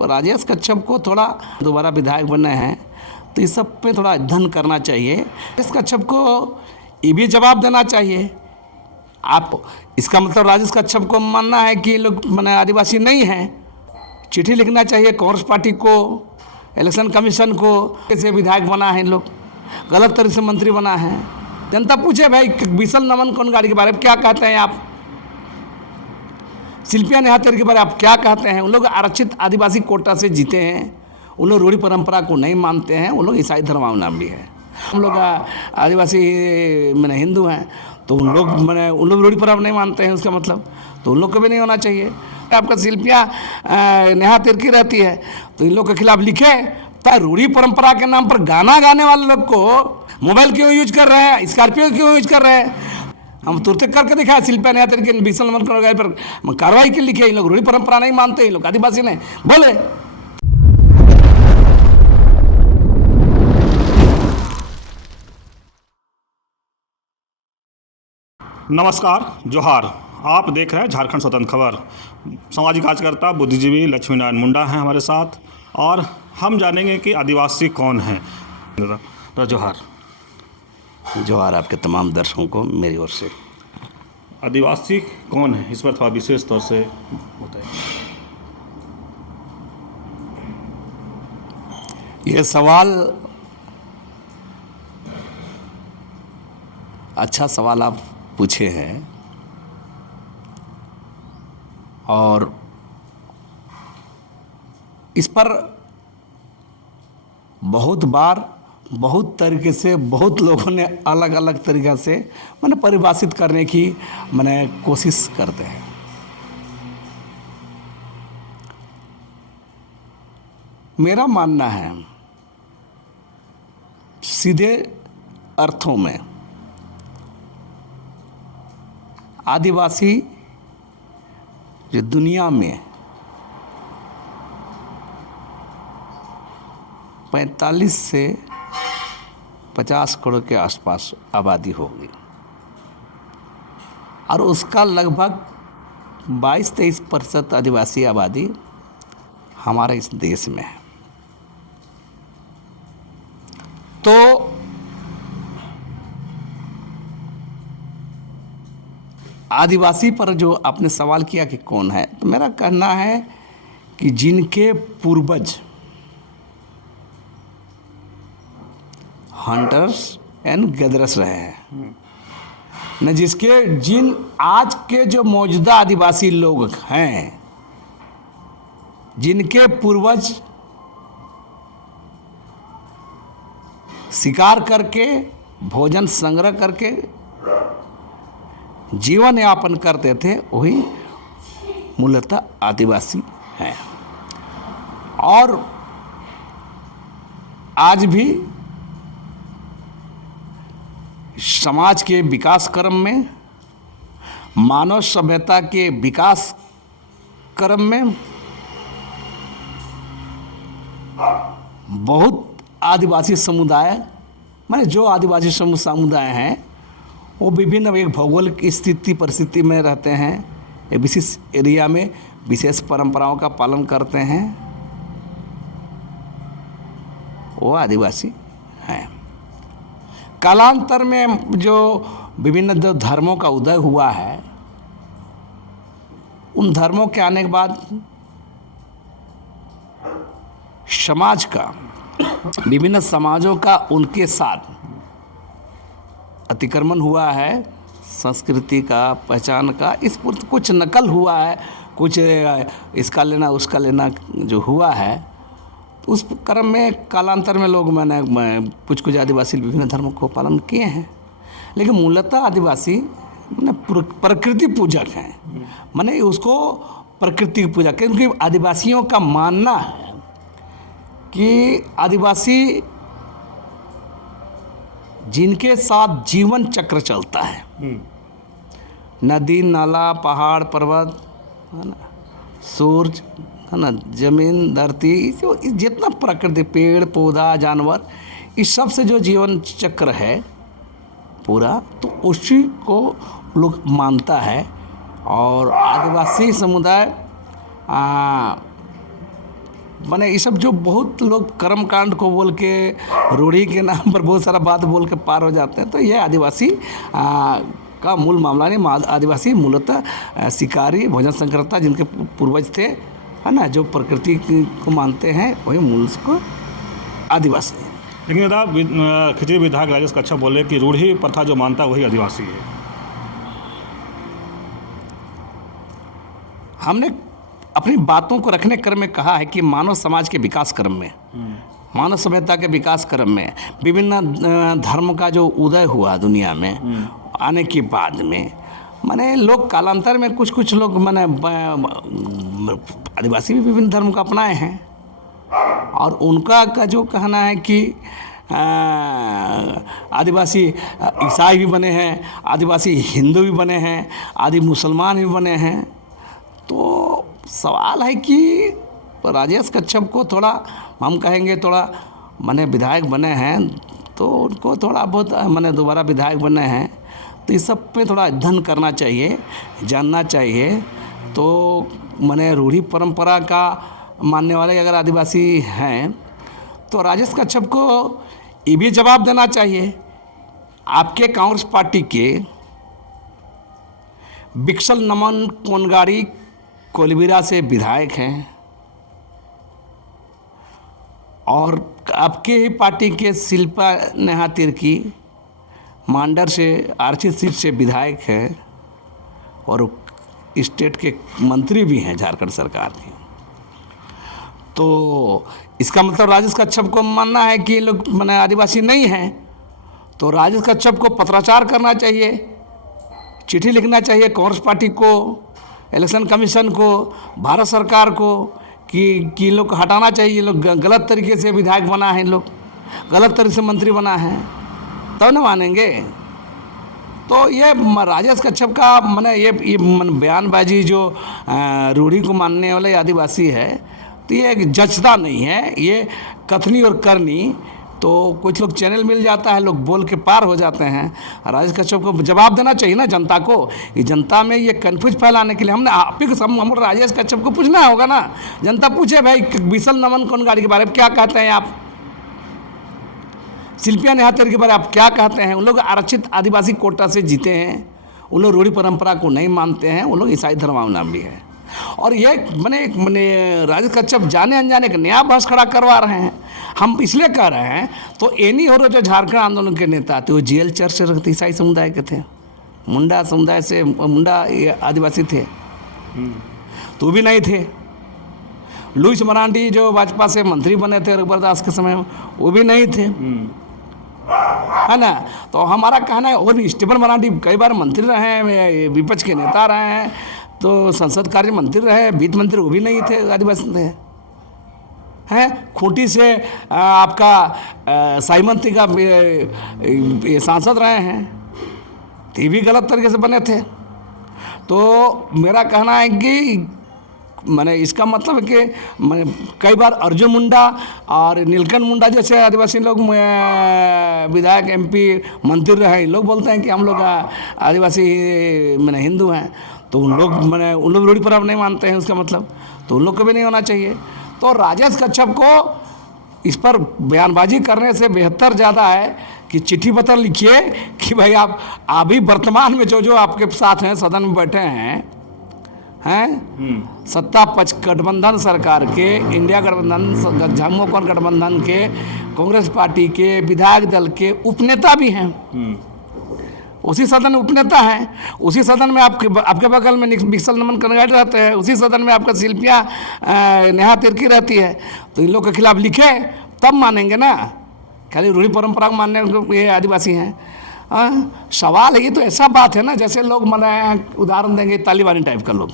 तो राजेश कच्छप को थोड़ा दोबारा विधायक बने हैं तो इस सब पे थोड़ा अध्ययन करना चाहिए। राजेश कच्छप को ये भी जवाब देना चाहिए। आप इसका मतलब राजेश कच्छप को मानना है कि लोग माने आदिवासी नहीं हैं, चिट्ठी लिखना चाहिए कांग्रेस पार्टी को, इलेक्शन कमीशन को, कैसे विधायक बना है इन लोग, गलत तरीके से मंत्री बना है। जनता पूछे भाई विशल नमन कोनगाड़ी के बारे में क्या कहते हैं आप, शिल्पिया नेहातेर के बारे में आप क्या कहते हैं। उन लोग आरक्षित आदिवासी कोटा से जीते हैं, उन लोग रूढ़ी परंपरा को नहीं मानते हैं, उन लोग ईसाई धर्मावलंबी है। हम लोग आदिवासी मैंने हिंदू हैं तो उन लोग रूढ़ी परंपरा नहीं मानते हैं, उसका मतलब तो उन लोग को भी नहीं होना चाहिए। आपका शिल्पिया नेहातेर की रहती है तो इन लोग के खिलाफ लिखे तो रूढ़ी परंपरा के नाम पर गाना गाने वाले लोग को मोबाइल क्यों यूज कर रहे हैं, स्कॉर्पियो क्यों यूज कर रहे हैं। हम तुरंत करके दिखाया शिल्पिया नेहातेर के विशल नमन कोनगाड़ी पर कार्रवाई के लिखे। इन लोग रूढ़ी परंपरा नहीं मानते, इन लोग आदिवासी नहीं बोले। नमस्कार, जोहार। आप देख रहे हैं झारखंड स्वतंत्र खबर। सामाजिक कार्यकर्ता बुद्धिजीवी लक्ष्मीनारायण मुंडा हैं हमारे साथ और हम जानेंगे कि आदिवासी कौन है। तो जोहार आपके तमाम दर्शकों को मेरी ओर से। आदिवासी कौन है, इस पर थोड़ा विशेष तौर से बताइए। ये सवाल अच्छा सवाल आप पूछे हैं और इस पर बहुत बार बहुत तरीके से बहुत लोगों ने अलग अलग तरीक़ा से मैंने परिभाषित करने की मैंने कोशिश करते हैं। मेरा मानना है सीधे अर्थों में आदिवासी जो दुनिया में 45 से 50 करोड़ के आसपास आबादी होगी और उसका लगभग 22-23% आदिवासी आबादी हमारे इस देश में है। तो आदिवासी पर जो आपने सवाल किया कि कौन है, तो मेरा कहना है कि जिनके पूर्वज हंटर्स एंड गैदरर्स रहे हैं न, जिन आज के जो मौजूदा आदिवासी लोग हैं जिनके पूर्वज शिकार करके भोजन संग्रह करके जीवन यापन करते थे, वही मूलतः आदिवासी हैं। और आज भी समाज के विकास क्रम में, मानव सभ्यता के विकास क्रम में बहुत आदिवासी समुदाय माने जो आदिवासी समुदाय हैं वो विभिन्न एक भौगोलिक स्थिति परिस्थिति में रहते हैं, एक विशेष एरिया में विशेष परंपराओं का पालन करते हैं, वो आदिवासी हैं। कालांतर में जो विभिन्न जो धर्मों का उदय हुआ है, उन धर्मों के आने के बाद समाज का, विभिन्न समाजों का उनके साथ अतिक्रमण हुआ है, संस्कृति का, पहचान का, इस पर कुछ नकल हुआ है, कुछ इसका लेना उसका लेना जो हुआ है, तो उस क्रम में कालांतर में लोग मैंने कुछ आदिवासी विभिन्न धर्मों को पालन किए हैं। लेकिन मूलतः आदिवासी मैंने प्रकृति पूजक हैं, मैंने उसको प्रकृति की पूजा, क्योंकि आदिवासियों का मानना है कि आदिवासी जिनके साथ जीवन चक्र चलता है, नदी नाला पहाड़ पर्वत है ना, सूरज है ना, जमीन धरती, जितना प्रकृति पेड़ पौधा जानवर, इस सब से जो जीवन चक्र है पूरा, तो उसी को लोग मानता है। और आदिवासी समुदाय माने ये सब जो बहुत लोग कर्म कांड को बोल के रूढ़ी के नाम पर बहुत सारा बात बोल के पार हो जाते हैं। तो ये आदिवासी का मूल मामला नहीं। आदिवासी मूलतः शिकारी, भोजन संकरता जिनके पूर्वज थे, है ना, जो प्रकृति को मानते हैं, वही मूल को आदिवासी है। लेकिन दादा खिचड़ी विधायक राजेश कच्छप बोले कि रूढ़ी प्रथा जो मानता है वही आदिवासी है। हमने अपनी बातों को रखने क्रम में कहा है कि मानव समाज के विकास क्रम में, मानव सभ्यता के विकास क्रम में विभिन्न धर्म का जो उदय हुआ दुनिया में आने के बाद में, माने लोग कालांतर में कुछ लोग माने आदिवासी भी विभिन्न धर्म को अपनाए हैं और उनका का जो कहना है कि आदिवासी ईसाई भी बने हैं, आदिवासी हिंदू भी बने हैं, आदि मुसलमान भी बने हैं। तो सवाल है कि राजेश कच्छप को थोड़ा हम कहेंगे थोड़ा माने विधायक बने हैं तो उनको थोड़ा बहुत माने दोबारा विधायक बने हैं तो इस सब पे थोड़ा अध्ययन करना चाहिए, जानना चाहिए। तो माने रूढ़ी परंपरा का मानने वाले अगर आदिवासी हैं तो राजेश कच्छप को ये भी जवाब देना चाहिए। आपके कांग्रेस पार्टी के बिक्सल नमन कोनगाड़ी कोलबीरा से विधायक हैं और आपके ही पार्टी के शिल्पा नेहा तिर्की मांडर से आरक्षित सीट से विधायक है और स्टेट के मंत्री भी हैं झारखंड सरकार के। तो इसका मतलब राजेश कच्छप को मानना है कि ये लोग माने आदिवासी नहीं हैं। तो राजेश कच्छप को पत्राचार करना चाहिए, चिट्ठी लिखना चाहिए कांग्रेस पार्टी को, इलेक्शन कमीशन को, भारत सरकार को कि लोग हटाना चाहिए। ये लोग गलत तरीके से विधायक बना है, लोग गलत तरीके से मंत्री बना है, तब न मानेंगे। तो ये राजेश कच्छप का माने ये बयानबाजी जो रूढ़ी को मानने वाले आदिवासी है तो ये जचता नहीं है, ये कथनी और करनी। तो कुछ लोग चैनल मिल जाता है, लोग बोल के पार हो जाते हैं। राजेश कच्छप को जवाब देना चाहिए ना जनता को। ये जनता में ये कन्फ्यूज फैलाने के लिए हमने आप ही को हम राजेश कच्छप को पूछना होगा ना। जनता पूछे भाई बिक्सल नमन कोनगाड़ी के बारे में क्या कहते हैं आप, शिल्पा नेहा तिर्की के बारे में आप क्या कहते हैं। उन लोग आरक्षित आदिवासी कोटा से जीते हैं, उन लोग रूढ़ी परंपरा को नहीं मानते हैं, उन लोग ईसाई धर्मावलंबी है। और ये मैंने राजेश कच्छप जाने अनजाने का नया बहस खड़ा करवा रहे हैं। हम इसलिए कह रहे हैं तो एनी हो जो झारखंड आंदोलन के नेता थे वो जेल चर्च से रखते ईसाई समुदाय के थे, मुंडा समुदाय से, मुंडा आदिवासी थे तो भी नहीं थे। लुइस मरांडी जो भाजपा से मंत्री बने थे रघुबर दास के समय में वो भी नहीं थे, है ना। तो हमारा कहना है, और स्टीफन मरांडी कई बार मंत्री रहे हैं, विपक्ष के नेता रहे हैं, तो संसद कार्य मंत्री रहे, वित्त मंत्री वो भी नहीं थे, आदिवासी थे, हैं। खूंटी से आपका साइमंती का सांसद रहे हैं, तो ये भी गलत तरीके से बने थे। तो मेरा कहना है कि मैंने इसका मतलब है कि मैंने कई बार अर्जुन मुंडा और नीलकंठ मुंडा जैसे आदिवासी लोग विधायक एमपी मंत्री रहे, लोग बोलते हैं कि हम लोग आदिवासी मैंने हिंदू हैं, तो उन लोग रूढ़ी परंपरा नहीं मानते हैं, उसका मतलब तो उन लोग को भी नहीं होना चाहिए। तो राजेश कच्छप को इस पर बयानबाजी करने से बेहतर ज़्यादा है कि चिट्ठी पत्र लिखिए कि भाई आप अभी वर्तमान में जो आपके साथ हैं, सदन में बैठे हैं सत्ता पक्ष गठबंधन सरकार के, इंडिया गठबंधन, जम्मू कौन गठबंधन के, कांग्रेस पार्टी के विधायक दल के उपनेता भी हैं, उसी सदन में उपनेता हैं, उसी सदन में आपके बगल में बिक्सल नमन कोनगाड़ी रहते हैं, उसी सदन में आपका शिल्पा नेहा तिर्की रहती है। तो इन लोग के खिलाफ लिखे तब मानेंगे ना, खाली रूढ़ी परंपरा को मानने ये आदिवासी हैं। सवाल है, ये तो ऐसा बात है ना जैसे लोग माने उदाहरण देंगे तालिबानी टाइप का लोग।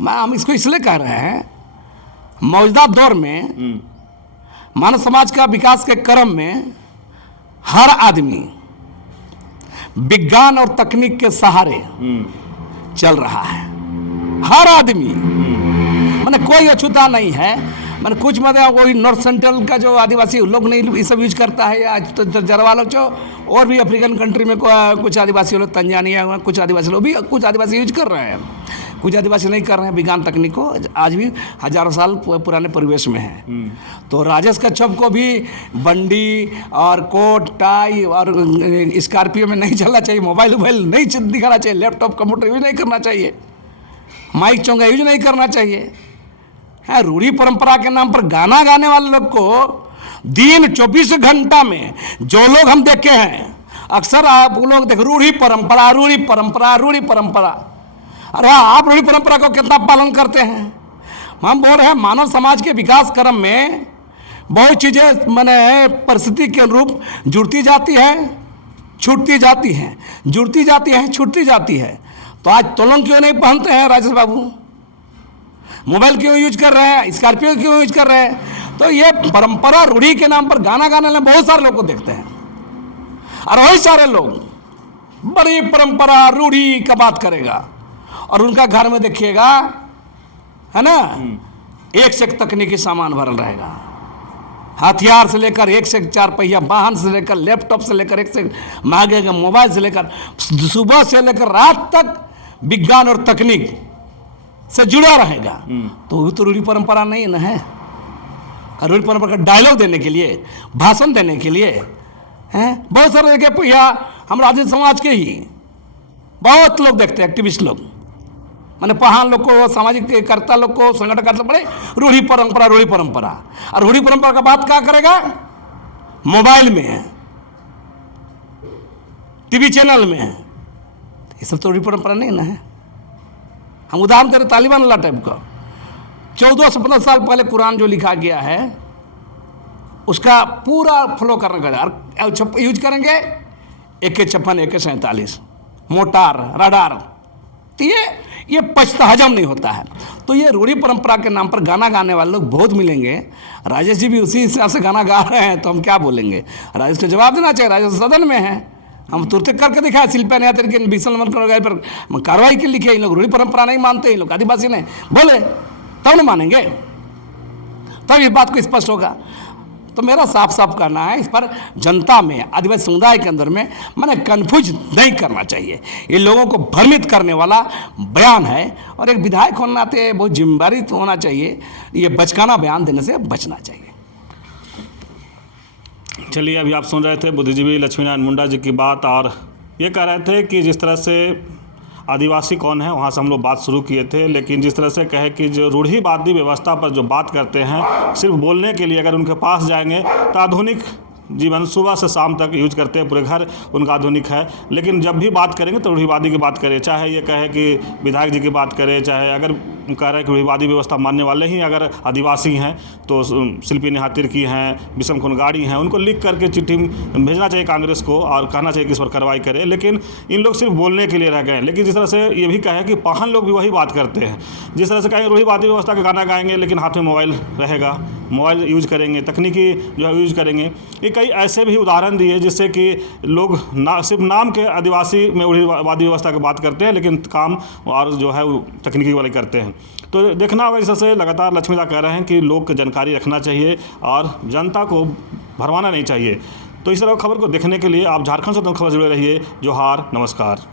हम इसको इसलिए कह रहे हैं, मौजूदा दौर में मानव समाज का विकास के क्रम में हर आदमी विज्ञान और तकनीक के सहारे चल रहा है। हर आदमी माने कोई अछूता नहीं है। मैंने कुछ मतलब वही नॉर्थ सेंट्रल का जो आदिवासी लोग नहीं ये सब यूज करता है, आज तो जरवा लोग जो और भी अफ्रीकन कंट्री में कुछ आदिवासी लोग, तंजानिया कुछ आदिवासी लोग भी कुछ आदिवासी यूज कर रहे हैं। कुछ आदिवासी नहीं कर रहे हैं विज्ञान तकनीक को, आज भी हजारों साल पुराने परिवेश में हैं। तो राजेश कच्छप को भी बंडी और कोट टाई और स्कॉर्पियो में नहीं चलना चाहिए, मोबाइल नहीं दिखाना चाहिए, लैपटॉप कंप्यूटर यूज नहीं करना चाहिए, माइक चोंगा यूज नहीं करना चाहिए। है रूढ़ी परंपरा के नाम पर गाना गाने वाले लोग को दिन 24 घंटा में जो लोग हम देखे हैं, अक्सर आप लोग देख रूढ़ी परंपरा रूढ़ी परंपरा रूढ़ी परंपरा। अरे आप रूढ़ी परंपरा को कितना पालन करते हैं? हम बोल रहे हैं मानव समाज के विकास क्रम में बहुत चीज़ें मैंने परिस्थिति के अनुरूप जुड़ती जाती है, छूटती जाती हैं, जुड़ती जाती है, छूटती जाती है। तो आज तोलन क्यों नहीं पहनते हैं राजेश बाबू? मोबाइल क्यों यूज कर रहे हैं? स्कॉर्पियो क्यों यूज कर रहे हैं? तो ये परंपरा रूढ़ी के नाम पर गाना गाने वाले बहुत सारे लोग को देखते हैं, और वही सारे लोग बड़ी परंपरा रूढ़ी का बात करेगा और उनका घर में देखिएगा, है ना, एक से एक तकनीकी सामान भरल रहेगा, हथियार से लेकर एक से एक 4 पहिया वाहन से लेकर लैपटॉप से लेकर एक से एक महंगे मोबाइल से लेकर सुबह से लेकर रात तक विज्ञान और तकनीक से जुड़ा रहेगा। तो वो तो रूढ़ी परंपरा नहीं ना है। रूढ़ी परंपरा का डायलॉग देने के लिए, भाषण देने के लिए हैं बहुत सारे जगह पहिया हम राजपूत समाज के ही बहुत लोग देखते हैं, एक्टिविस्ट लोग, माने पहान लोग को, सामाजिक कर्ता लोग को, संगठन कर्ता बड़े रूढ़ी परंपरा रूढ़ी परंपरा। और रूढ़ी परंपरा का बात क्या करेगा? मोबाइल में है, टीवी चैनल में है, ये सब तो रूढ़ी परंपरा नहीं ना है। हम उदाहरण दे रहे तालिबान वाला टाइप का, 14 से 15 साल पहले कुरान जो लिखा गया है उसका पूरा फॉलो करने का, और यूज करेंगे AK-56 AK-47 मोटार रडार। तो ये पचता हजम नहीं होता है। तो ये रूढ़ी परंपरा के नाम पर गाना गाने वाले लोग बहुत मिलेंगे। राजेश जी भी उसी हिसाब से गाना गा रहे हैं, तो हम क्या बोलेंगे? राजेश को जवाब देना चाहिए, राजेश सदन में है, हम तुरंत करके दिखाए। शिल्पा ने तरीके 20 नंबर पर कार्रवाई के लिखे। इन लोग रूढ़ी परंपरा नहीं मानते, इन लोग आदिवासी ने बोले तब न मानेंगे, तब इस बात को स्पष्ट होगा। तो मेरा साफ साफ कहना है, इस पर जनता में, आदिवासी समुदाय के अंदर में मैंने कन्फ्यूज नहीं करना चाहिए। ये लोगों को भ्रमित करने वाला बयान है, और एक विधायक होने नाते बहुत जिम्मेदारी तो होना चाहिए, ये बचकाना बयान देने से बचना चाहिए। चलिए, अभी आप सुन रहे थे बुद्धिजीवी लक्ष्मीनारायण मुंडा जी की बात, और ये कह रहे थे कि जिस तरह से आदिवासी कौन है वहाँ से हम लोग बात शुरू किए थे, लेकिन जिस तरह से कहे कि जो रूढ़िवादी व्यवस्था पर जो बात करते हैं सिर्फ बोलने के लिए, अगर उनके पास जाएंगे तो आधुनिक जीवन सुबह से शाम तक यूज करते हैं, पूरे घर उनका आधुनिक है, लेकिन जब भी बात करेंगे तो रूढ़िवादी की बात करें। चाहे ये कहे कि विधायक जी की बात करें, चाहे अगर कह रहे हैं कि रूढ़िवादी व्यवस्था मानने वाले ही अगर आदिवासी हैं तो शिल्पी नेहा तिर्की हैं, विषम कुनगाड़ी हैं, उनको लिख करके चिट्ठी भेजना चाहिए कांग्रेस को और कहना चाहिए कि इस पर कार्रवाई करे। लेकिन इन लोग सिर्फ बोलने के लिए रह गए। लेकिन जिस तरह से ये भी कहे कि पाहन लोग भी वही बात करते हैं, जिस तरह से कहेंगे रूढ़िवादी व्यवस्था का गाना गाएंगे लेकिन हाथ में मोबाइल रहेगा, मोबाइल यूज करेंगे, तकनीकी जो है यूज करेंगे। ये कई ऐसे भी उदाहरण दिए जिससे कि लोग सिर्फ नाम के आदिवासी में रूढ़िवादी व्यवस्था की बात करते हैं, लेकिन काम और जो है वो तकनीकी वाले करते हैं। तो देखना होगा, इस तरह से लगातार लक्ष्मीदा कह रहे हैं कि लोग को जानकारी रखना चाहिए और जनता को भरमाना नहीं चाहिए। तो इस तरह खबर को देखने के लिए आप झारखंड स्वतंत्र खबर जुड़े रहिए। जोहार, नमस्कार।